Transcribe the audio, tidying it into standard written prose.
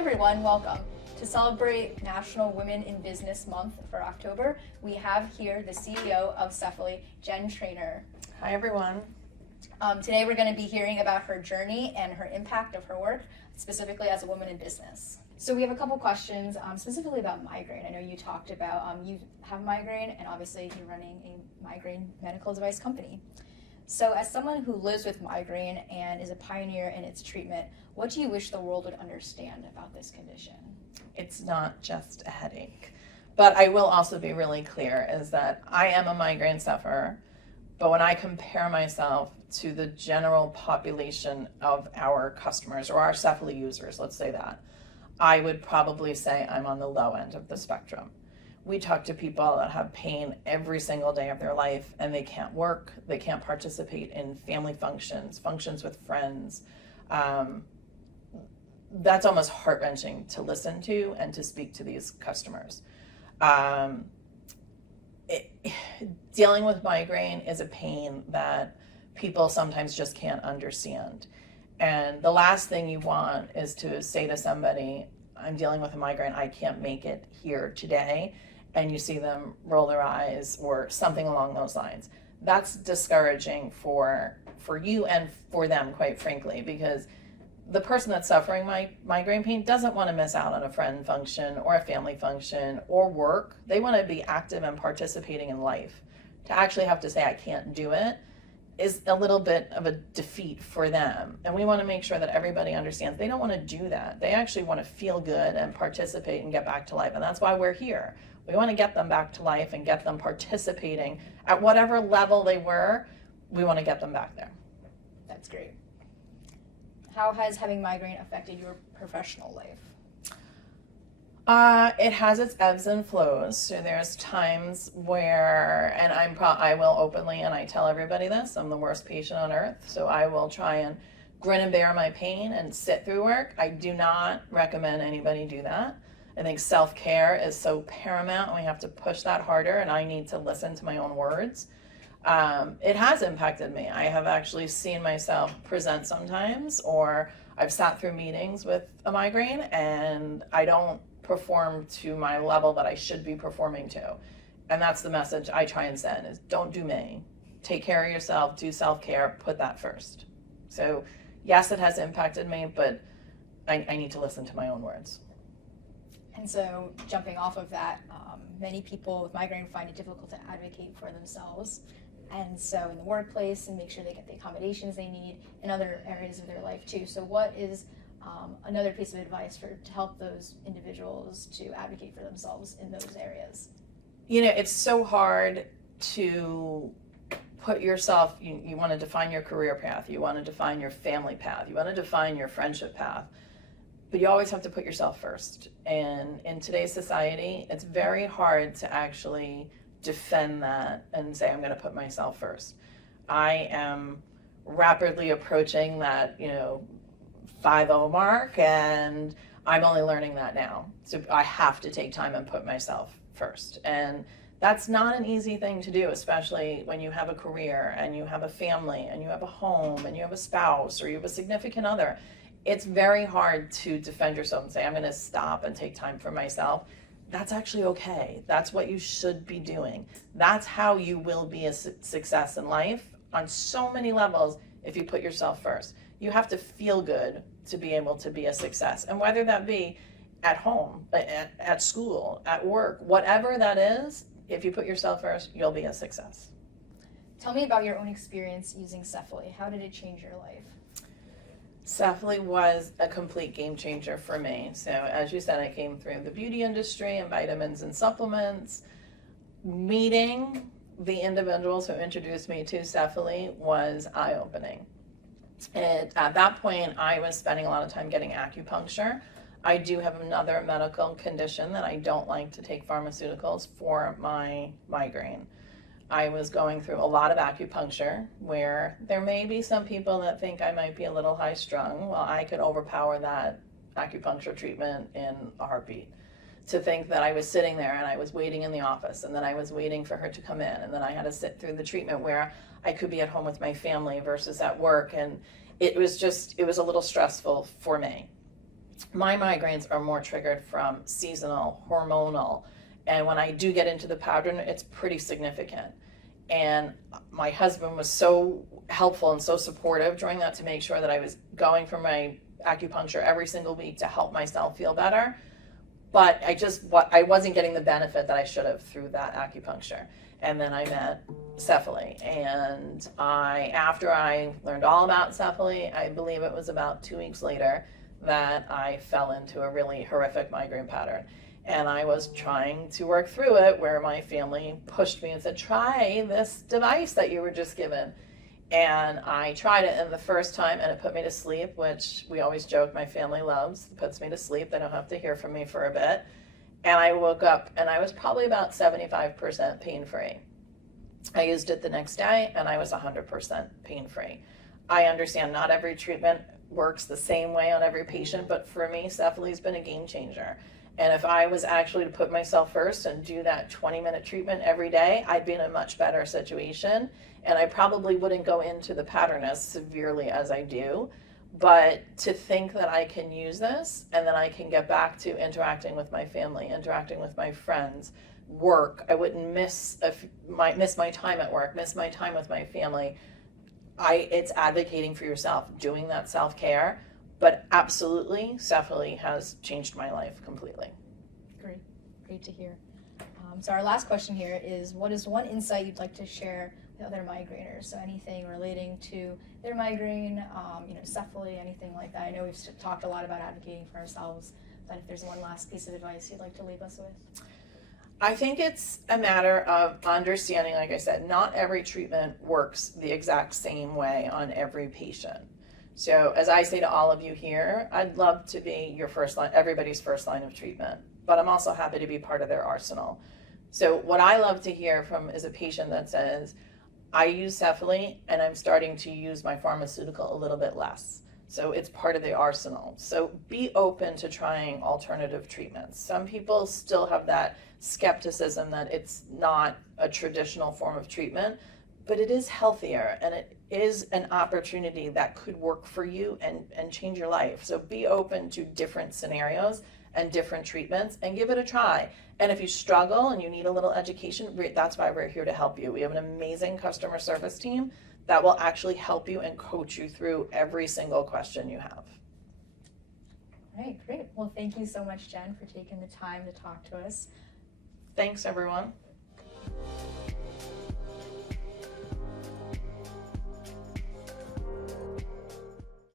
everyone, welcome. To celebrate National Women in Business Month for October, we have here the CEO of CEFALY, Jen Trainor. Hi everyone. Today we're going to be hearing about her journey and her impact of her work, specifically as a woman in business. So we have a couple questions specifically about migraine. I know you talked about you have migraine, and obviously you're running a migraine medical device company. So as someone who lives with migraine and is a pioneer in its treatment, what do you wish the world would understand about this condition? It's not just a headache. But I will also be really clear is that I am a migraine sufferer, but when I compare myself to the general population of our customers or our CEFALY users, let's say that, I would probably say I'm on the low end of the spectrum. We talk to people that have pain every single day of their life and they can't work, they can't participate in family functions with friends. That's almost heart-wrenching to listen to and to speak to these customers. Dealing with migraine is a pain that people sometimes just can't understand. And the last thing you want is to say to somebody, I'm dealing with a migraine, I can't make it here today, and you see them roll their eyes or something along those lines. That's discouraging for you and for them, quite frankly, because the person that's suffering migraine pain doesn't want to miss out on a friend function or a family function or work. They want to be active and participating in life. To actually have to say, I can't do it, is a little bit of a defeat for them. And we want to make sure that everybody understands they don't want to do that. They actually want to feel good and participate and get back to life. And that's why we're here. We want to get them back to life and get them participating at whatever level they were. We want to get them back there. That's great. How has having migraine affected your professional life? It has its ebbs and flows. So there's times where, and I will openly, and I tell everybody this, I'm the worst patient on earth. So I will try and grin and bear my pain and sit through work. I do not recommend anybody do that. I think self-care is so paramount, and we have to push that harder, and I need to listen to my own words. It has impacted me. I have actually seen myself present sometimes, or I've sat through meetings with a migraine, and I don't perform to my level that I should be performing to. And that's the message I try and send is don't do me. Take care of yourself, do self-care, put that first. So yes, it has impacted me, but I need to listen to my own words. And so jumping off of that, many people with migraine find it difficult to advocate for themselves. And so in the workplace, and make sure they get the accommodations they need in other areas of their life too. So what is another piece of advice to help those individuals to advocate for themselves in those areas? You know, it's so hard to put yourself, you want to define your career path, you want to define your family path, you want to define your friendship path, but you always have to put yourself first. And in today's society, it's very hard to actually defend that and say, I'm going to put myself first. I am rapidly approaching that, 5-0 mark, and I'm only learning that now. So I have to take time and put myself first. And that's not an easy thing to do, especially when you have a career and you have a family and you have a home and you have a spouse or you have a significant other. It's very hard to defend yourself and say, I'm going to stop and take time for myself. That's actually okay. That's what you should be doing. That's how you will be a success in life on so many levels if you put yourself first. You have to feel good to be able to be a success. And whether that be at home, at school, at work, whatever that is, if you put yourself first, you'll be a success. Tell me about your own experience using CEFALY. How did it change your life? CEFALY was a complete game changer for me. So as you said, I came through the beauty industry and vitamins and supplements. Meeting the individuals who introduced me to CEFALY was eye-opening. And at that point, I was spending a lot of time getting acupuncture. I do have another medical condition that I don't like to take pharmaceuticals for my migraine. I was going through a lot of acupuncture where there may be some people that think I might be a little high strung. Well, I could overpower that acupuncture treatment in a heartbeat. To think that I was sitting there and I was waiting in the office and then I was waiting for her to come in and then I had to sit through the treatment where I could be at home with my family versus at work, and it was a little stressful for me. my migraines are more triggered from seasonal, hormonal, and when I do get into the pattern, it's pretty significant. And my husband was so helpful and so supportive during that to make sure that I was going for my acupuncture every single week to help myself feel better. But I wasn't getting the benefit that I should have through that acupuncture. And then I met CEFALY, and after I learned all about CEFALY, I believe it was about 2 weeks later that I fell into a really horrific migraine pattern. And I was trying to work through it, where my family pushed me and said, try this device that you were just given. And I tried it, and the first time, and it put me to sleep, which we always joke my family loves. It puts me to sleep. They don't have to hear from me for a bit. And I woke up, and I was probably about 75% pain-free. I used it the next day, and I was 100% pain-free. I understand not every treatment works the same way on every patient, but for me, CEFALY's been a game changer. And if I was actually to put myself first and do that 20-minute treatment every day, I'd be in a much better situation. And I probably wouldn't go into the pattern as severely as I do. But to think that I can use this and then I can get back to interacting with my family, interacting with my friends, work, I wouldn't miss my time at work, miss my time with my family. It's advocating for yourself, doing that self-care. But absolutely, CEFALY has changed my life completely. Great to hear. So our last question here is, what is one insight you'd like to share with other migraineurs? So anything relating to their migraine, CEFALY, anything like that. I know we've talked a lot about advocating for ourselves, but if there's one last piece of advice you'd like to leave us with. I think it's a matter of understanding, like I said, not every treatment works the exact same way on every patient. So as I say to all of you here, I'd love to be your first line, everybody's first line of treatment, but I'm also happy to be part of their arsenal. So what I love to hear from is a patient that says, I use CEFALY and I'm starting to use my pharmaceutical a little bit less. So it's part of the arsenal. So be open to trying alternative treatments. Some people still have that skepticism that it's not a traditional form of treatment, but it is healthier and it is an opportunity that could work for you and change your life. So be open to different scenarios and different treatments and give it a try. And if you struggle and you need a little education, that's why we're here to help you. We have an amazing customer service team that will actually help you and coach you through every single question you have. All right, great. Well, thank you so much, Jen, for taking the time to talk to us. Thanks, everyone.